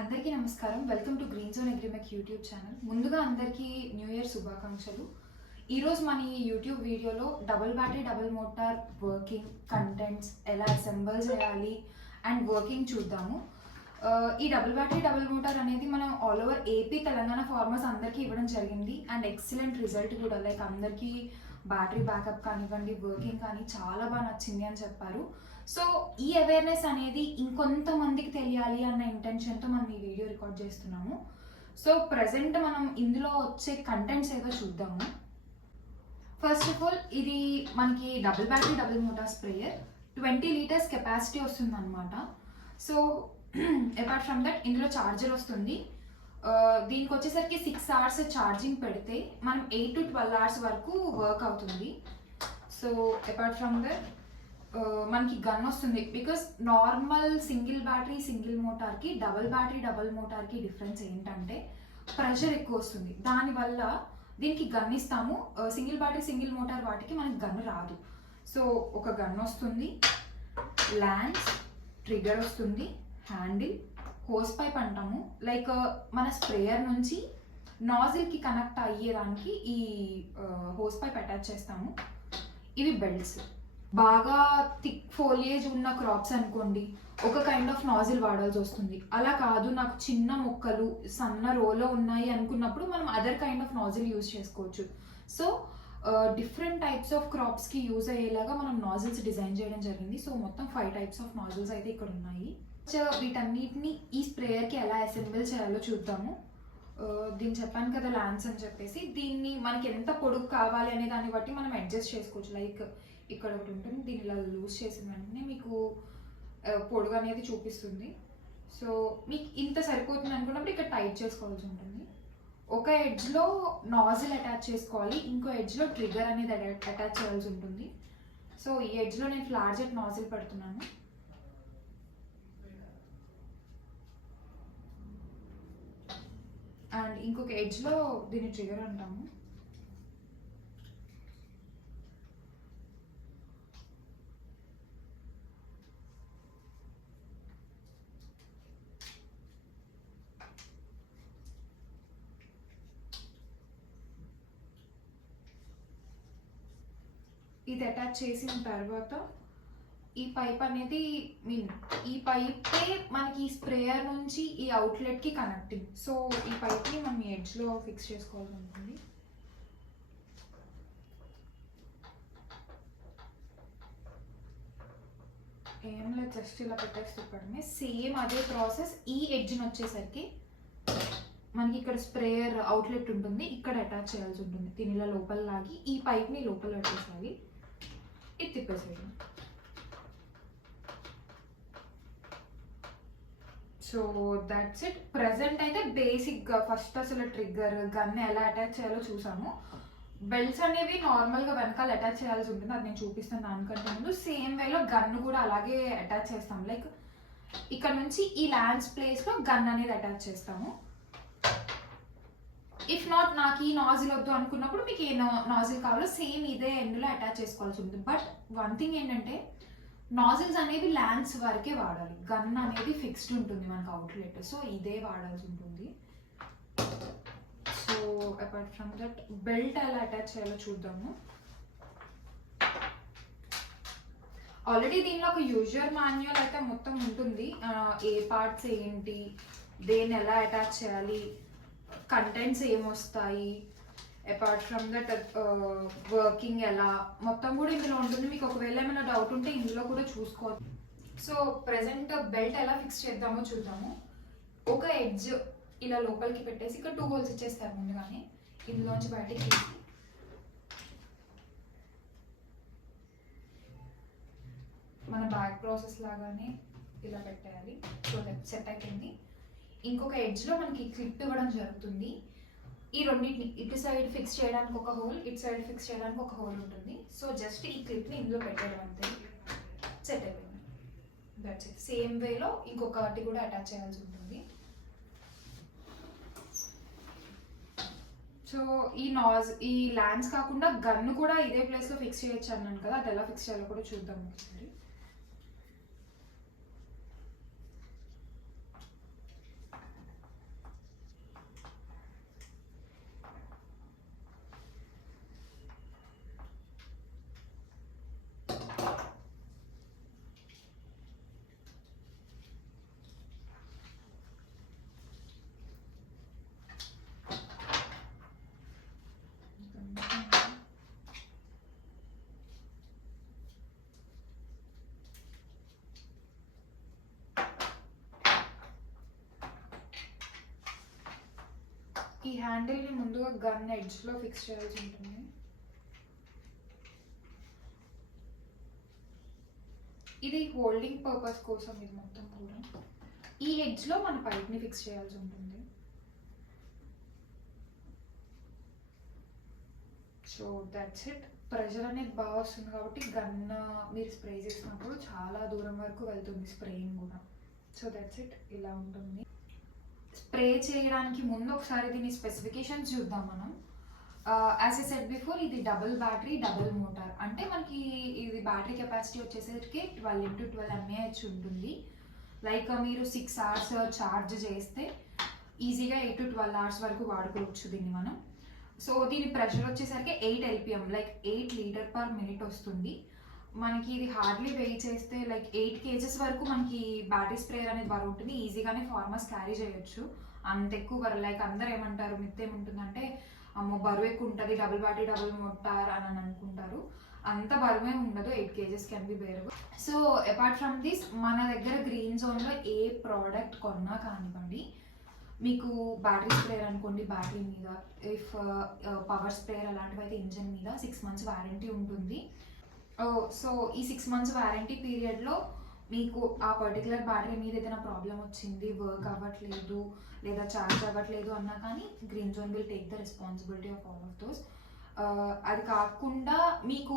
అందరికీ నమస్కారం. Welcome to green zone Agrimech YouTube channel. ముందుగా అందరికీ న్యూ ఇయర్ శుభాకాంక్షలు. ఈరోజు మన ఈ యూట్యూబ్ వీడియోలో double battery double motor working, contents ఎలా అసెంబుల్ చేయాలి అండ్ వర్కింగ్ చూద్దాము. ఈ డబుల్ బ్యాటరీ డబుల్ మోటార్ అనేది మనం all over AP Telangana farmers అందరికీ ఇవ్వడం జరిగింది అండ్ ఎక్సలెంట్ రిజల్ట్ కూడా. లైక్ అందరికీ బ్యాటరీ బ్యాకప్ కానివ్వండి, వర్కింగ్ కానీ చాలా బాగా నచ్చింది అని చెప్పారు. సో ఈ అవేర్నెస్ అనేది ఇంకొంతమందికి తెలియాలి అన్న ఇంటెన్షన్తో మనం ఈ వీడియో రికార్డ్ చేస్తున్నాము. సో ప్రజెంట్ మనం ఇందులో వచ్చే కంటెంట్స్ ఏదో చూద్దాము. ఫస్ట్ ఆఫ్ ఆల్ ఇది మనకి double battery double motor sprayer 20 litres capacity వస్తుంది అనమాట. సో అపార్ట్ ఫ్రమ్ దట్ ఇందులో ఛార్జర్ వస్తుంది. దీనికి వచ్చేసరికి 6 hours ఛార్జింగ్ పెడితే మనం 8 to 12 hours వరకు వర్క్ అవుతుంది. సో అపార్ట్ ఫ్రమ్ దట్ మనకి గన్ వస్తుంది. Because normal single battery single మోటార్కి డబుల్ బ్యాటరీ డబుల్ మోటార్కి డిఫరెన్స్ ఏంటంటే ప్రెషర్ ఎక్కువ వస్తుంది. దానివల్ల దీనికి గన్ ఇస్తాము. సింగిల్ బ్యాటరీ సింగిల్ మోటార్ వాటికి మనకి గన్ రాదు. సో ఒక గన్ వస్తుంది, ల్యాన్స్, ట్రిగర్ వస్తుంది, హ్యాండిల్, హోస్ పైప్ అంటాము. లైక్ మన స్ప్రేయర్ నుంచి నాజిల్కి కనెక్ట్ అయ్యేదానికి ఈ హోస్ పైప్ అటాచ్ చేస్తాము. ఇవి బెల్ట్స్. బాగా థిక్ ఫోలియేజ్ ఉన్న క్రాప్స్ అనుకోండి ఒక కైండ్ ఆఫ్ నాజిల్ వాడాల్సి వస్తుంది. అలా కాదు, నాకు చిన్న మొక్కలు సన్న రోలో ఉన్నాయి అనుకున్నప్పుడు మనం other kind of nozzle use చేసుకోవచ్చు. సో డిఫరెంట్ టైప్స్ ఆఫ్ క్రాప్స్కి యూజ్ అయ్యేలాగా మనం నాజిల్స్ డిజైన్ చేయడం జరిగింది. సో మొత్తం 5 types ఆఫ్ నాజిల్స్ అయితే ఇక్కడ ఉన్నాయి. సో వీటన్నిటిని ఈ స్ప్రేయర్కి ఎలా అసెంబుల్ చేయాలో చూద్దాము. దీన్ని చెప్పాను కదా ల్యాన్స్ అని చెప్పేసి, దీన్ని మనకి ఎంత పొడుగు కావాలి అనే దాన్ని బట్టి మనం అడ్జస్ట్ చేసుకోవచ్చు. లైక్ ఇక్కడ ఒకటి ఉంటుంది, దీన్ని ఇలా లూజ్ చేసిన వెంటనే మీకు పొడుగు అనేది చూపిస్తుంది. సో మీకు ఇంత సరిపోతుంది అనుకున్నప్పుడు ఇక్కడ టైట్ చేసుకోవాల్సి ఉంటుంది. ఒక ఎడ్జ్లో నాజిల్ అటాచ్ చేసుకోవాలి, ఇంకో ఎడ్జ్లో ట్రిగర్ అనేది అటాచ్ చేయాల్సి ఉంటుంది. సో ఈ ఎడ్జ్లో నేను ఫ్లాట్ జెట్ నాజిల్ పెడుతున్నాను. అండ్ ఇంకొక ఎడ్జ్లో దీన్ని ట్రిగర్ అంటాము. ఇది అటాచ్ చేసిన తర్వాత ఈ పైప్ అనేది ఈ పైపే మనకి ఈ స్ప్రేయర్ నుంచి ఈ అవుట్లెట్కి కనెక్టింగ్. సో ఈ పైప్ని మనం ఎడ్జ్లో ఫిక్స్ చేసుకోవాల్సి ఉంటుంది. ఏం లేదు, జస్ట్ ఇలా పెట్టేసి సేమ్ అదే ప్రాసెస్. ఈ ఎడ్జ్ని వచ్చేసరికి మనకి ఇక్కడ స్ప్రేయర్ అవుట్లెట్ ఉంటుంది, ఇక్కడ అటాచ్ చేయాల్సి ఉంటుంది. దీని ఇలా లోపల లాగి ఈ పైప్ని లోపల పెట్టేసేయాలి. ఇది తిప్పేసేయాలి. So that's it. ప్రెసెంట్ అయితే బేసిక్గా ఫస్ట్ అసలు ట్రిగ్గర్ గన్ ఎలా అటాచ్ చేయాలో చూసాము. బెల్ట్స్ అనేవి నార్మల్గా వెనకాల అటాచ్ చేయాల్సి ఉంటుంది, అది నేను చూపిస్తాను దానికంటే ముందు. సేమ్ వేలో గన్ కూడా అలాగే అటాచ్ చేస్తాము. లైక్ ఇక్కడ నుంచి ఈ ల్యాన్స్ ప్లేస్లో గన్ అనేది అటాచ్ చేస్తాము. ఇఫ్ నాట్ నాకు ఈ నాజిల్ వద్దు అనుకున్నప్పుడు మీకు ఏ నాజిల్ కావాలో సేమ్ ఇదే ఎండ్లో అటాచ్ చేసుకోవాల్సి ఉంటుంది. బట్ వన్ థింగ్ ఏంటంటే నాజిల్స్ అనేవి ల్యాన్స్ వరకే వాడాలి. గన్ అనేది ఫిక్స్డ్ ఉంటుంది మనకు అవుట్లెట్, సో ఇదే వాడాల్సి ఉంటుంది. So apart from that belt ఎలా అటాచ్ చేయాలో చూద్దాము. ఆల్రెడీ దీనిలో ఒక యూజర్ మాన్యువల్ అయితే మొత్తం ఉంటుంది. ఏ పార్ట్స్ ఏంటి, దేన్ని ఎలా అటాచ్ చేయాలి, కంటెంట్స్ ఏమొస్తాయి, అపార్ట్ ఫ్రమ్ దట్ వర్కింగ్ ఎలా, మొత్తం కూడా ఇందులో ఉంటుంది. మీకు ఒకవేళ ఏమైనా డౌట్ ఉంటే ఇందులో కూడా చూసుకోవచ్చు. సో ప్రెసెంట్ బెల్ట్ ఎలా ఫిక్స్ చేద్దామో చూద్దాము. ఒక ఎడ్జ్ ఇలా లోపలికి పెట్టేసి ఇక్కడ 2 holes ఇచ్చేస్తారు ముందుగానే. ఇందులోంచి బయటికి తీసి మన బ్యాక్ ప్రాసెస్ లాగానే ఇలా పెట్టేయాలి. సో దట్ సెట్ అయిపోయింది. ఇంకొక ఎడ్జ్లో మనకి క్లిప్ ఇవ్వడం జరుగుతుంది. ఈ రెండింటిని ఇటు సైడ్ ఫిక్స్ చేయడానికి ఒక హోల్, ఇటు సైడ్ ఫిక్స్ చేయడానికి ఒక హోల్ ఉంటుంది. సో జస్ట్ ఈ క్లిప్ని ఇందులో పెట్టడం అంతే, సెట్ అయిపోయింది. That's it. సేమ్ వేలో ఇంకొకటి కూడా అటాచ్ చేయాల్సి ఉంటుంది. సో ఈ ల్యాన్స్ కాకుండా గన్ కూడా ఇదే ప్లేస్లో ఫిక్స్ చేయొచ్చు అన్నాను కదా, అది ఎలా ఫిక్స్ చేయాలో కూడా చూద్దాం ఒకసారి. ఈ హ్యాండిల్ని ముందుగా గన్ ఎడ్జ్లో ఫిక్స్ చేయాల్సి ఉంటుంది. ఇది హోల్డింగ్ పర్పస్ కోసం ఇది మొత్తం కూడా. ఈ ఎడ్జ్లో మన పైప్ని ఫిక్స్ చేయాల్సి ఉంటుంది. So that's it. ప్రెషర్ అనేది బాగా వస్తుంది కాబట్టి గన్ మీరు స్ప్రే చేసినప్పుడు చాలా దూరం వరకు వెళ్తుంది స్ప్రేయింగ్ కూడా. సో దట్స్ ఇట్, ఇలా ఉంటుంది. స్ప్రే చేయడానికి ముందు ఒకసారి దీని స్పెసిఫికేషన్స్ చూద్దాం మనం. యాజ్ ఎ సెట్ బిఫోర్, ఇది డబుల్ బ్యాటరీ డబుల్ మోటార్. అంటే మనకి ఇది బ్యాటరీ కెపాసిటీ వచ్చేసరికి 12 into 12 mAh ఉంటుంది. లైక్ మీరు 6 hours ఛార్జ్ చేస్తే ఈజీగా 8 to 12 hours వరకు వాడుకోవచ్చు దీన్ని మనం. సో దీని ప్రెషర్ వచ్చేసరికి 8 LPM, లైక్ 8 లీటర్/minute వస్తుంది. మనకి ఇది హార్డ్లీ వెయి చేస్తే లైక్ 8 kgs వరకు మనకి బ్యాటరీ స్ప్రేయర్ అనేది బరువు ఉంటుంది. ఈజీగానే ఫార్మర్స్ క్యారీ చేయొచ్చు. అంత ఎక్కువ బరువు, లైక్ అందరు ఏమంటారు, మిత్ ఏముంటుందంటే అమ్మో బరువు ఎక్కువ ఉంటుంది డబుల్ బ్యాటరీ డబుల్ మోటార్ అని అనుకుంటారు. అంత బరువే ఉండదు, 8 kgs can be bearable. So apart from this, మన దగ్గర గ్రీన్ జోన్లో ఏ ప్రోడక్ట్ కొన్నా కానివ్వండి, మీకు బ్యాటరీ స్ప్రేయర్ అనుకోండి బ్యాటరీ మీద, ఇఫ్ పవర్ స్ప్రేయర్ అలాంటివి అయితే ఇంజన్ మీద 6 months వారంటీ ఉంటుంది. సో ఈ 6 months వారంటీ పీరియడ్లో మీకు ఆ పర్టికులర్ బ్యాటరీ మీద ఏదైనా ప్రాబ్లం వచ్చింది, వర్క్ అవ్వట్లేదు లేదా ఛార్జ్ అవ్వట్లేదు అన్నా కానీ green zone will take the responsibility of all of those. అది కాకుండా మీకు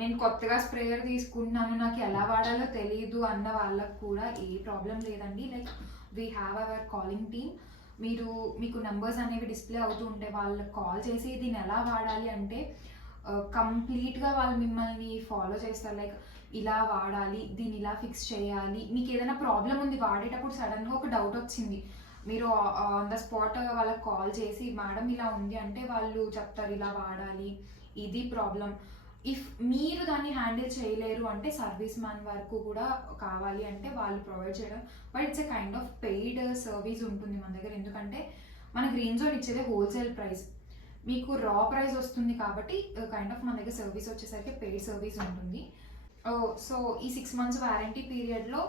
నేను కొత్తగా స్ప్రేయర్ తీసుకుంటున్నాను, నాకు ఎలా వాడాలో తెలియదు అన్న వాళ్ళకు కూడా ఏ ప్రాబ్లం లేదండి. Like we have our calling team. మీకు నెంబర్స్ అనేవి డిస్ప్లే అవుతూ ఉంటే వాళ్ళకి కాల్ చేసి దీన్ని ఎలా వాడాలి అంటే కంప్లీట్గా వాళ్ళు మిమ్మల్ని ఫాలో చేస్తారు. లైక్ ఇలా వాడాలి, దీన్ని ఇలా ఫిక్స్ చేయాలి. మీకు ఏదైనా ప్రాబ్లం ఉంది వాడేటప్పుడు సడన్గా ఒక డౌట్ వచ్చింది, మీరు ఆన్ ద స్పాట్ వాళ్ళకి కాల్ చేసి మేడం ఇలా ఉంది అంటే వాళ్ళు చెప్తారు ఇలా వాడాలి, ఇది ప్రాబ్లం. ఇఫ్ మీరు దాన్ని హ్యాండిల్ చేయలేరు అంటే సర్వీస్ మ్యాన్ వరకు కూడా కావాలి అంటే వాళ్ళు ప్రొవైడ్ చేయడం. But it's a kind of paid service ఉంటుంది మన దగ్గర. ఎందుకంటే మన గ్రీన్ జోన్ ఇచ్చేదే హోల్సేల్ ప్రైస్, మీకు రా ప్రైస్ వస్తుంది కాబట్టి కైండ్ ఆఫ్ మన దగ్గర సర్వీస్ వచ్చేసరికి పెయిడ్ సర్వీస్ ఉంటుంది. సో ఈ 6 months వారంటీ పీరియడ్లో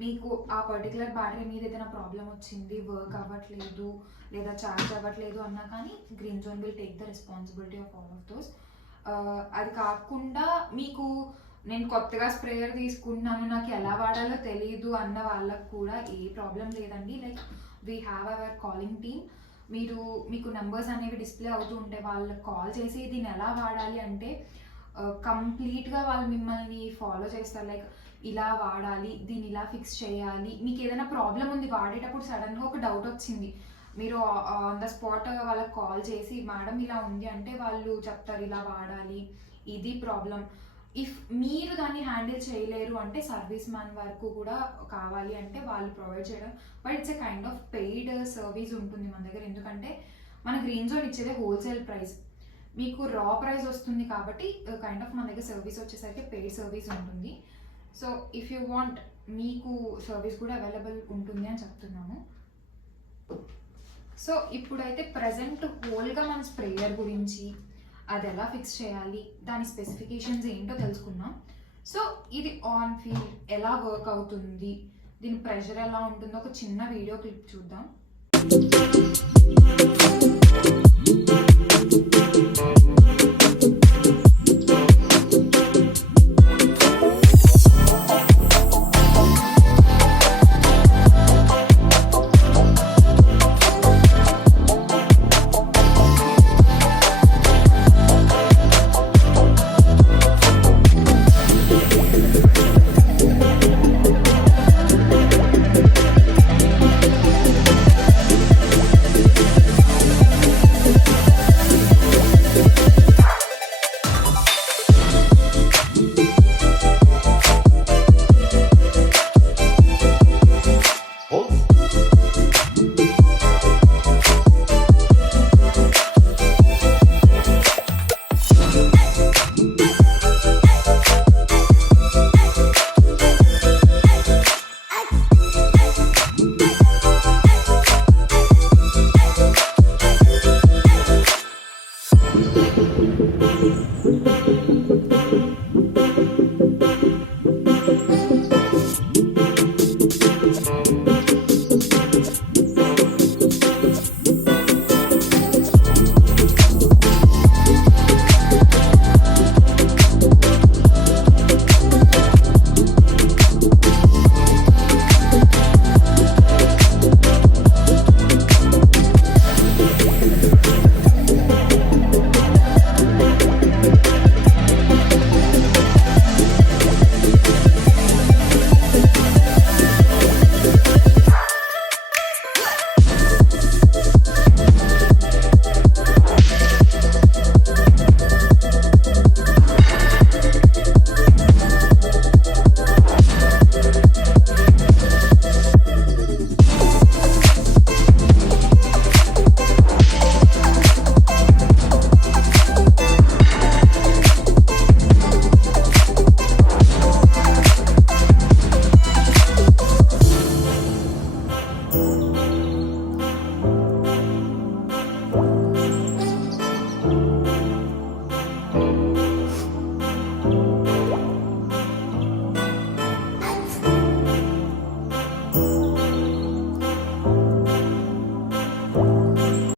మీకు ఆ పర్టికులర్ బ్యాటరీ మీద ఏదైనా ప్రాబ్లం వచ్చింది, వర్క్ అవ్వట్లేదు లేదా ఛార్జ్ అవ్వట్లేదు అన్నా కానీ green zone will take the responsibility of all of those. అది కాకుండా మీకు నేను కొత్తగా స్ప్రేయర్ తీసుకుంటున్నాను, నాకు ఎలా వాడాలో తెలియదు అన్న వాళ్ళకు కూడా ఏ ప్రాబ్లం లేదండి. Like we have our calling team. మీకు నెంబర్స్ అనేవి డిస్ప్లే అవుతూ ఉంటే వాళ్ళకి కాల్ చేసి దీన్ని ఎలా వాడాలి అంటే కంప్లీట్గా వాళ్ళు మిమ్మల్ని ఫాలో చేస్తారు. లైక్ ఇలా వాడాలి, దీన్ని ఇలా ఫిక్స్ చేయాలి. మీకు ఏదైనా ప్రాబ్లం ఉంది వాడేటప్పుడు సడన్గా ఒక డౌట్ వచ్చింది, మీరు ఆన్ ద స్పాట్ వాళ్ళకి కాల్ చేసి మేడం ఇలా ఉంది అంటే వాళ్ళు చెప్తారు ఇలా వాడాలి, ఇది ప్రాబ్లం. ఇఫ్ మీరు దాన్ని హ్యాండిల్ చేయలేరు అంటే సర్వీస్ మ్యాన్ వరకు కూడా కావాలి అంటే వాళ్ళు ప్రొవైడ్ చేయడం. But it's a kind of paid service ఉంటుంది మన దగ్గర. ఎందుకంటే మన గ్రీన్ జోన్ ఇచ్చేదే హోల్సేల్ ప్రైస్, మీకు రా ప్రైస్ వస్తుంది కాబట్టి కైండ్ ఆఫ్ మన దగ్గర సర్వీస్ వచ్చేసరికి పెయిడ్ సర్వీస్ ఉంటుంది. సో ఇఫ్ యూ వాంట్, మీకు సర్వీస్ కూడా అవైలబుల్ ఉంటుంది అని చెప్తున్నాము. సో ఇప్పుడైతే ప్రజెంట్ హోల్గా మన స్ప్రేయర్ గురించి, అది ఎలా ఫిక్స్ చేయాలి, దాని స్పెసిఫికేషన్స్ ఏంటో తెలుసుకుందాం. సో ఇది ఆన్ ఫీల్డ్ ఎలా వర్క్ అవుతుంది, దీని ప్రెషర్ ఎలా ఉంటుందో ఒక చిన్న వీడియో క్లిప్ చూద్దాం.